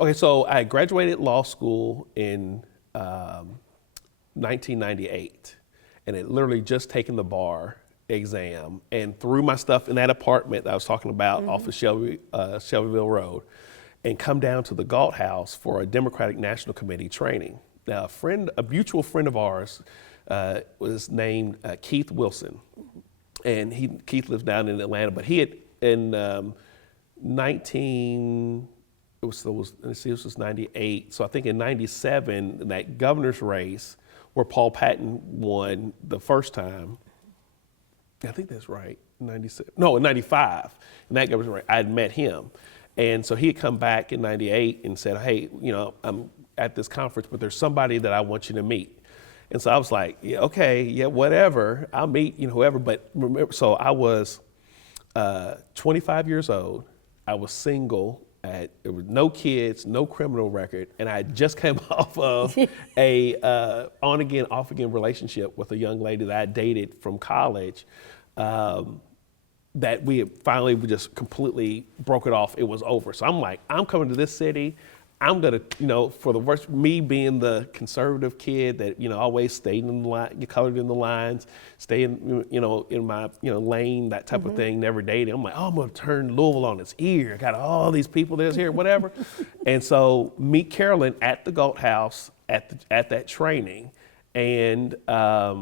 Okay, so I graduated law school in 1998, and it literally just taken the bar exam and threw my stuff in that apartment that I was talking about off of Shelbyville Road, and come down to the Galt House for a Democratic National Committee training. Now, a mutual friend of ours was named Keith Wilson, and Keith lives down in Atlanta, but he had in 19. Let's see, this was 98. So I think in 97, in that governor's race where Paul Patton won the first time, I think that's right, 97, no, in 95, in that governor's race, I had met him. And so he had come back in 98 and said, hey, I'm at this conference, but there's somebody that I want you to meet. And so I was like, yeah, okay, yeah, whatever, I'll meet, whoever. But remember, so I was 25 years old, I was single, there was no kids, no criminal record, and I just came off of a on-again, off-again relationship with a young lady that I dated from college that we had finally just completely broke it off. It was over. So I'm like, I'm coming to this city. I'm gonna, for the worst, me being the conservative kid that, always stayed in the line, colored in the lines, stay in, in my, lane, that type of thing, never dated. I'm like, oh, I'm gonna turn Louisville on its ear. I got all these people that's here, whatever. And so meet Carolyn at the Galt House at that training. And that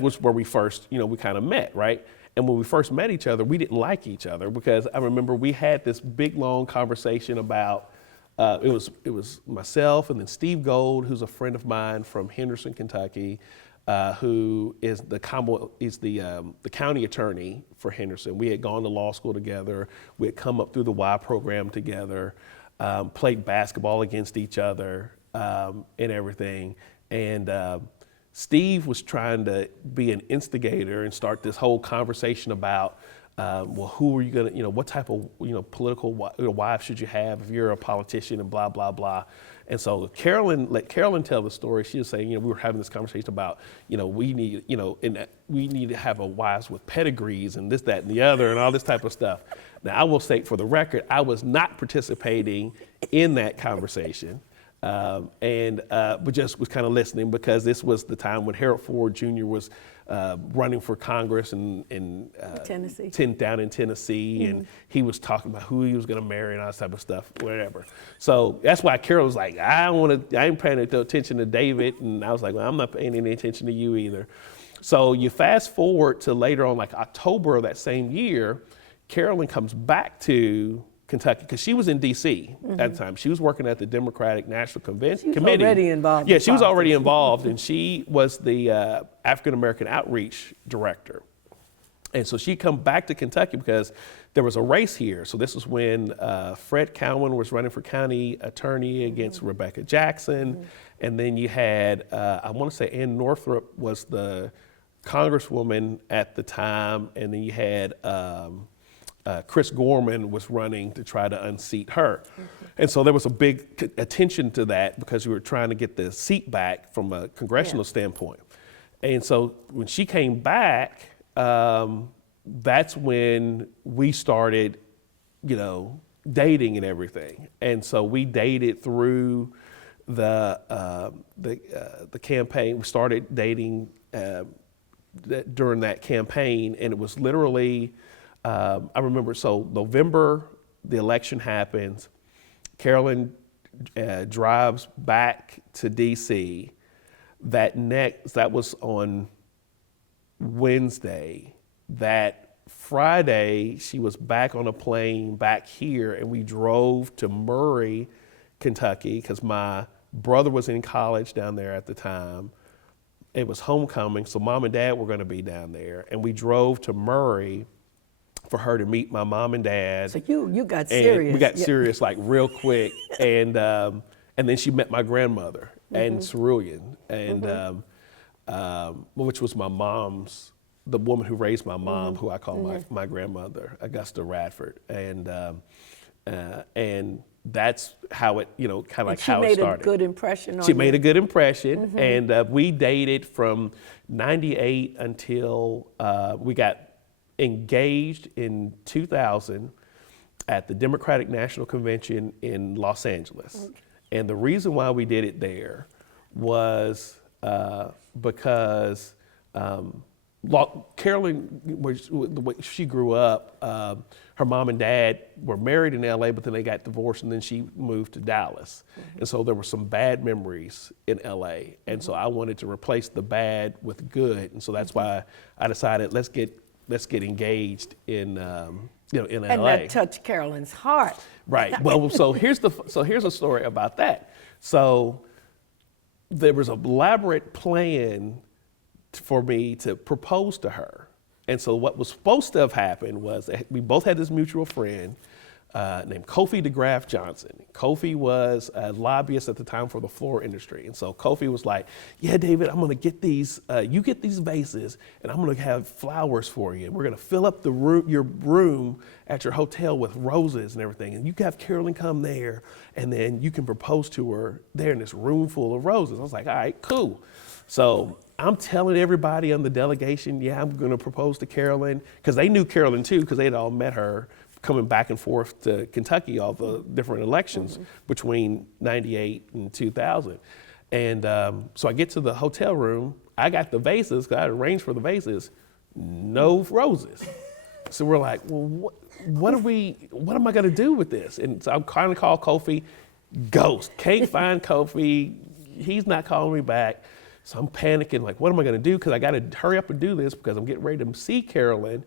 was where we first, we kind of met, right? And when we first met each other, we didn't like each other because I remember we had this big, long conversation about, it was myself and then Steve Gold, who's a friend of mine from Henderson, Kentucky, who is the county attorney for Henderson. We had gone to law school together. We had come up through the Y program together, played basketball against each other and everything. And Steve was trying to be an instigator and start this whole conversation about, who are you gonna, what type of, political wife should you have if you're a politician and blah, blah, blah. And so let Carolyn tell the story. She was saying, we were having this conversation about, we need, we need to have a wives with pedigrees and this, that, and the other and all this type of stuff. Now, I will say for the record, I was not participating in that conversation. But just was kind of listening because this was the time when Harold Ford Jr. was running for Congress in Tennessee. Down in Tennessee, and he was talking about who he was going to marry and all that type of stuff, whatever. So that's why Carol was like, I ain't paying attention to David, and I was like, well, I'm not paying any attention to you either. So you fast forward to later on, like October of that same year, Carolyn comes back to Kentucky, because she was in D.C. at the time. She was working at the Democratic National Committee. She was already involved. Yeah, she was already involved, and she was the African American Outreach Director. And so she come back to Kentucky because there was a race here. So this was when Fred Cowan was running for county attorney against Rebecca Jackson. And then you had, I want to say Ann Northrup was the congresswoman at the time. And then you had Chris Gorman was running to try to unseat her. And so there was a big attention to that because we were trying to get the seat back from a congressional standpoint. And so when she came back, that's when we started, dating and everything. And so we dated through the campaign. We started dating during that campaign, and it was literally, I remember, so November, the election happens. Carolyn drives back to DC. That was on Wednesday. That Friday, she was back on a plane back here, and we drove to Murray, Kentucky, because my brother was in college down there at the time. It was homecoming, so mom and dad were going to be down there, and we drove to Murray for her to meet my mom and dad. So you got serious. We got serious like real quick, and then she met my grandmother and Cerulean, and which was my mom's, the woman who raised my mom, who I call my grandmother, Augusta Radford, and that's how it, kind of like how it started. She made a good impression on you. She made a good impression, and we dated from '98 until we got engaged in 2000, at the Democratic National Convention in Los Angeles. And the reason why we did it there was because Carolyn, the way she grew up, her mom and dad were married in LA, but then they got divorced and then she moved to Dallas. And so there were some bad memories in LA. And so I wanted to replace the bad with good. And so that's why I decided let's get engaged in in LA. And that touched Carolyn's heart. Right. Well, so here's a story about that. So there was an elaborate plan for me to propose to her. And so what was supposed to have happened was that we both had this mutual friend named Kofi DeGraff Johnson. Kofi was a lobbyist at the time for the floor industry. And so Kofi was like, yeah, David, I'm gonna get these, you get these vases and I'm gonna have flowers for you. And we're gonna fill up your room at your hotel with roses and everything. And you can have Carolyn come there and then you can propose to her there in this room full of roses. I was like, all right, cool. So I'm telling everybody on the delegation, yeah, I'm gonna propose to Carolyn, because they knew Carolyn too, because they'd all met her coming back and forth to Kentucky, all the different elections between 98 and 2000. And so I get to the hotel room, I got the vases, because I had arranged for the vases, no roses. So we're like, well, what am I gonna do with this? And so I'm trying to call Kofi, ghost, can't find Kofi, he's not calling me back. So I'm panicking, like, what am I gonna do? Because I gotta hurry up and do this because I'm getting ready to see Carolyn,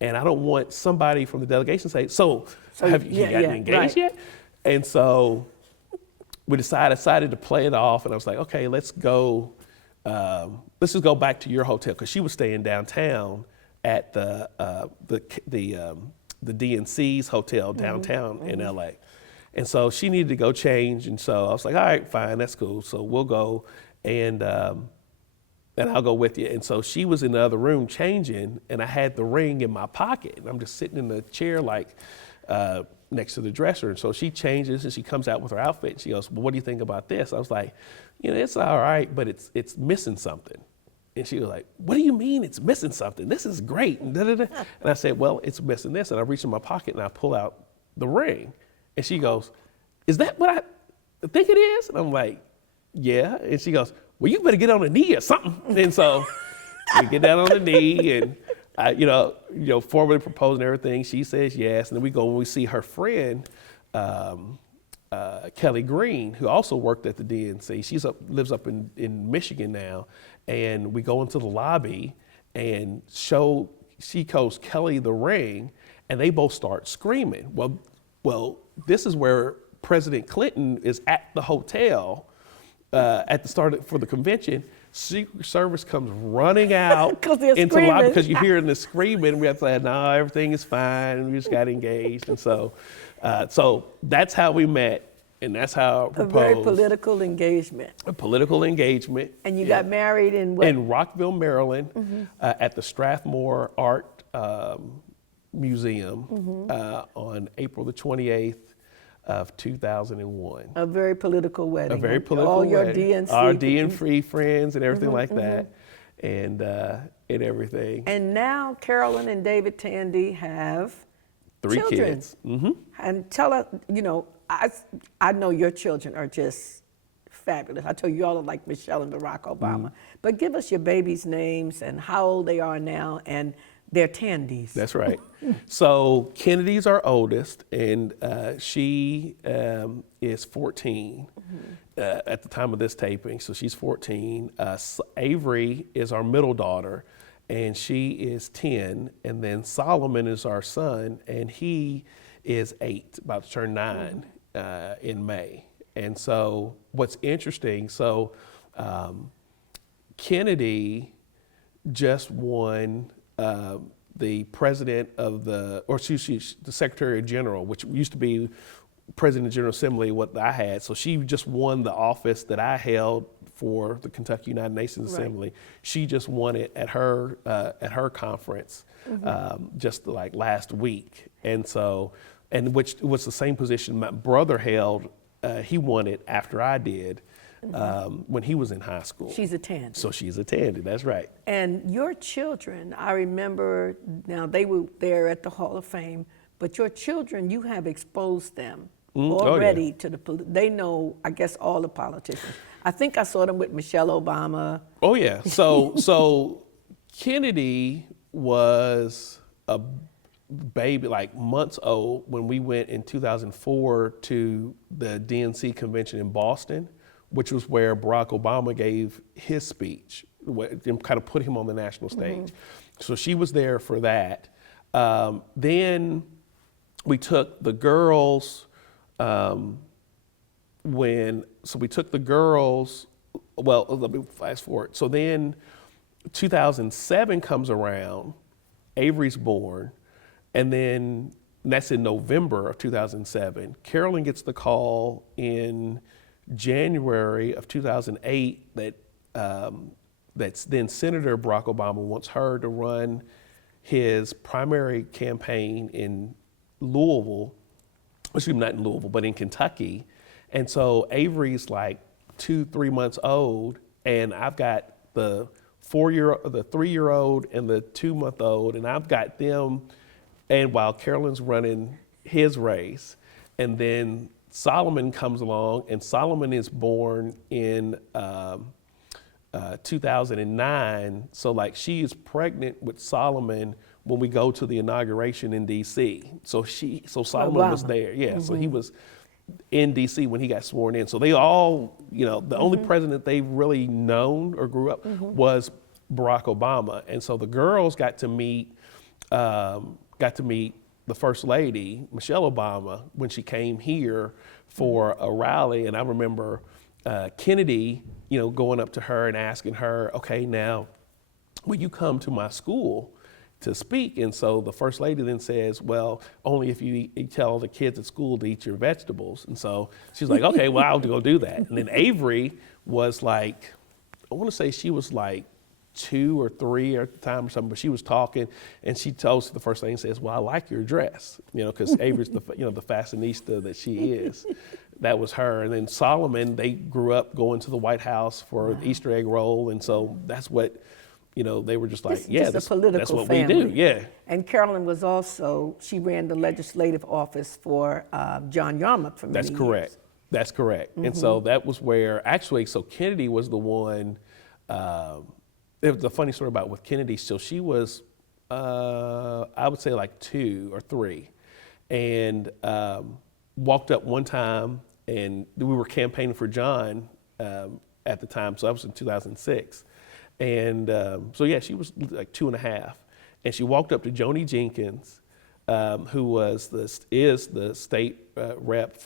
and I don't want somebody from the delegation to say, so have you gotten engaged yet? And so we decided to play it off, and I was like, okay, let's just go back to your hotel, because she was staying downtown at the DNC's hotel downtown in LA. And so she needed to go change, and so I was like, all right, fine, that's cool. So we'll go, and I'll go with you. And so she was in the other room changing, and I had the ring in my pocket, and I'm just sitting in the chair like next to the dresser. And so she changes, and she comes out with her outfit, and she goes, well, what do you think about this? I was like, it's all right, but it's missing something. And she was like, what do you mean it's missing something? This is great. And, and I said, well, it's missing this. And I reach in my pocket, and I pull out the ring. And she goes, is that what I think it is? And I'm like, yeah. And she goes, well, you better get on a knee or something. And so we get down on the knee, and I, formally propose and everything. She says yes. And then we go and we see her friend, Kelly Green, who also worked at the DNC. She lives up in Michigan now. And we go into the lobby and she shows Kelly the ring, and they both start screaming. Well, this is where President Clinton is at the hotel at the start for the convention. Secret Service comes running out into the lobby because you hear the screaming. And we have to say, no, everything is fine. And we just got engaged. And so that's how we met. And that's how I proposed. A very political engagement. A political engagement. And you got married in what? In Rockville, Maryland, at the Strathmore Art Museum on April the 28th of 2001. A very political wedding. A very political all your wedding. DNC. Our DNC friends and everything like that, and everything. And now Carolyn and David Tandy have 3 children. kids. And tell us, I know your children are just fabulous. I tell you, all are like Michelle and Barack Obama. But give us your babies' names and how old they are now, and they're Tandys. That's right. So Kennedy's our oldest, and she is 14 at the time of this taping. So she's 14. Avery is our middle daughter, and she is 10. And then Solomon is our son, and he is 8, about to turn 9 in May. And so what's interesting, Kennedy just won the president of the Secretary General, which used to be President of the General Assembly, what I had. So she just won the office that I held for the Kentucky United Nations Assembly. She just won it at her conference just like last week. And so, which was the same position my brother held. He won it after I did. When he was in high school. She's a Tandy. So she's a Tandy, that's right. And your children, I remember, now they were there at the Hall of Fame, but your children, you have exposed them Oh, yeah. already to they know, I guess, all the politicians. I think I saw them with Michelle Obama. Oh yeah. So Kennedy was a baby, like months old, when we went in 2004 to the DNC convention in Boston, which was where Barack Obama gave his speech and kind of put him on the national stage. So she was there for that. Then we took the girls. We took the girls, well, let me fast forward. So then 2007 comes around, Avery's born, and then that's in November of 2007. Carolyn gets the call in January of 2008 that that's then Senator Barack Obama wants her to run his primary campaign in Louisville, excuse me, not in Louisville, but in Kentucky. And so Avery's like 2-3 months old, and I've got the 3-year-old and the 2-month-old, and I've got them, and while Carolyn's running his race, and then Solomon comes along, and Solomon is born in 2009. So like she is pregnant with Solomon when we go to the inauguration in DC. So Solomon was there. Yeah. So he was in DC when he got sworn in. So they all, the only president they've really known or grew up was Barack Obama. And so the girls got to meet the First Lady, Michelle Obama, when she came here for a rally. And I remember Kennedy, going up to her and asking her, okay, now, will you come to my school to speak? And so the First Lady then says, well, only if you tell the kids at school to eat your vegetables. And so she's like, okay, well, I'll go do that. And then Avery was like, I want to say she was like 2 or 3 at the time or something, but she was talking, and she tells the First Lady and says, well, I like your dress, because Avery's the fashionista that she is. That was her. And then Solomon, they grew up going to the White House for the Easter egg roll, and so that's what, they were just like, that's what we do, yeah. And Carolyn was also, she ran the legislative office for John Yarmouth for many years. That's correct. And so that was where, actually, so Kennedy was the one, it was a funny story about with Kennedy. So she was, I would say like 2 or 3, and walked up one time, and we were campaigning for John at the time. So that was in 2006. And so yeah, she was like 2.5, and she walked up to Joni Jenkins, who is the state rep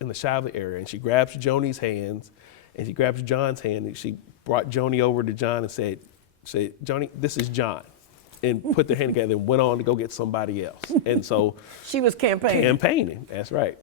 in the Shiloh area, and she grabs Joni's hands, and she grabs John's hand, and she brought Joni over to John and said, Joni, this is John, and put their hand together and went on to go get somebody else. And so she was campaigning. That's right.